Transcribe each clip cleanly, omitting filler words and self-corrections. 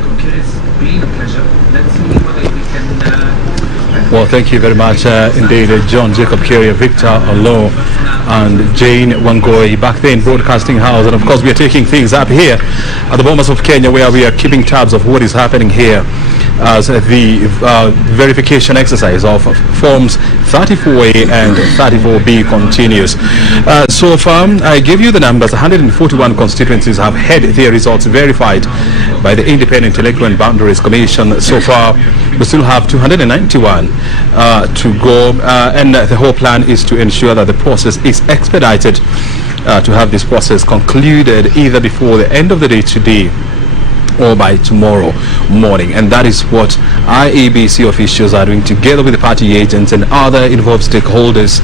It's been a pleasure. Let's see whether we can... Well, thank you very much indeed, John Jacob Curia, Victor Olo, and Jane Wangoi back there in Broadcasting House. And of course, we are taking things up here at the BOMAS of Kenya, where we are keeping tabs of what is happening here as the verification exercise of forms 34A and 34B continues. So far, I gave you the numbers. 141 constituencies have had their results verified by the Independent Electoral and Boundaries Commission. So far, we still have 291 to go, and the whole plan is to ensure that the process is expedited to have this process concluded either before the end of the day today or by tomorrow morning. And that is what IEBC officials are doing together with the party agents and other involved stakeholders.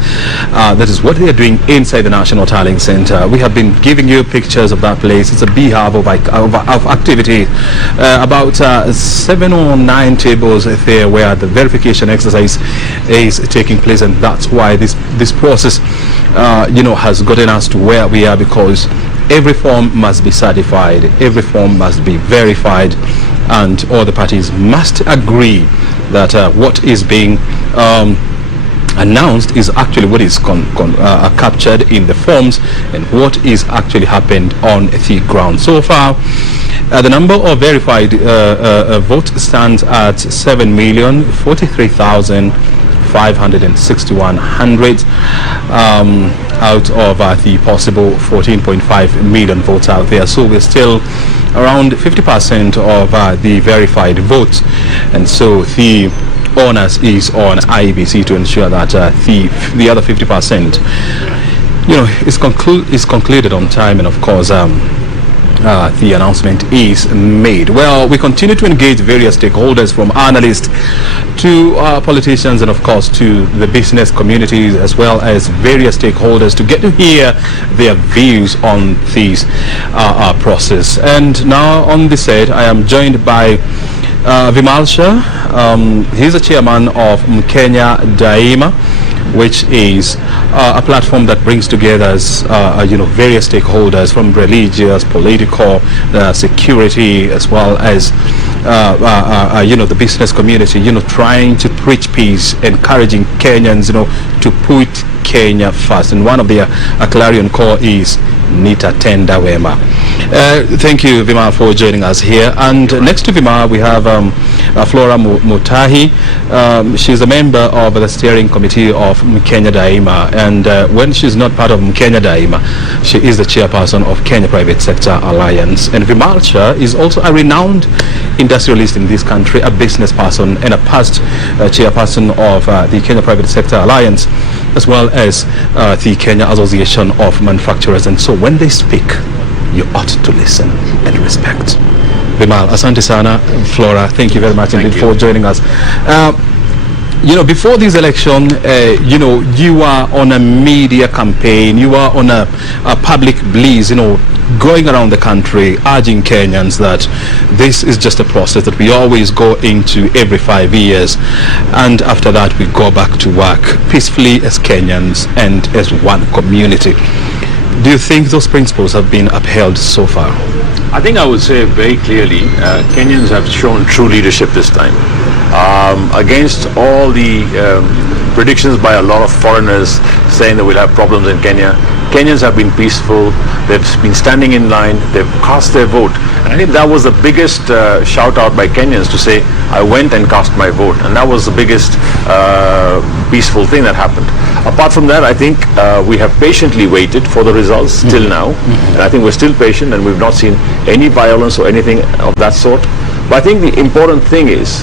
That is what they are doing inside the National Tallying Center. We have been giving you pictures of that place. It's a beehive of activity. About 7 or 9 tables there where the verification exercise is taking place, and that's why this process has gotten us to where we are, because every form must be certified, every form must be verified, and all the parties must agree that what is being announced is actually what is captured in the forms and what is actually happened on the ground. So far, the number of verified votes stands at 7,043,561 out of the possible 14.5 million votes out there. So we're still around 50% of the verified votes, and so the onus is on IEBC to ensure that the other 50% is concluded on time, and of course the announcement is made. Well, we continue to engage various stakeholders, from analysts to politicians, and of course to the business communities, as well as various stakeholders, to get to hear their views on this process. And now on the set, I am joined by Vimal Shah. He's the chairman of Mkenya Daima, which is a platform that brings together various stakeholders, from religious, political, security, as well as the business community, trying to preach peace, encouraging Kenyans to put Kenya first. And one of their clarion call is Nitatenda Wema. Thank you, Vimal, for joining us here. And next to Vimal, we have Flora Mutahi. She's a member of the steering committee of Mkenya Daima, and when she's not part of Mkenya Daima, she is the chairperson of Kenya Private Sector Alliance. And Vimal Shah is also a renowned industrialist in this country, a business person, and a past chairperson of the Kenya Private Sector Alliance, as well as the Kenya Association of Manufacturers. And so when they speak, you ought to listen and respect. Vimal, asante sana. Flora, thank you very much indeed for joining us. Before this election, you are on a media campaign, you are on a public bliss, going around the country urging Kenyans that this is just a process that we always go into every 5 years, and after that we go back to work peacefully as Kenyans and as one community. Do you think those principles have been upheld so far? I think I would say very clearly, Kenyans have shown true leadership this time. Against all the predictions by a lot of foreigners saying that we'll have problems in Kenya, Kenyans have been peaceful, they've been standing in line, they've cast their vote. And I think that was the biggest shout out by Kenyans, to say, I went and cast my vote. And that was the biggest peaceful thing that happened. Apart from that, I think we have patiently waited for the results till now. And I think we're still patient, and we've not seen any violence or anything of that sort. But I think the important thing is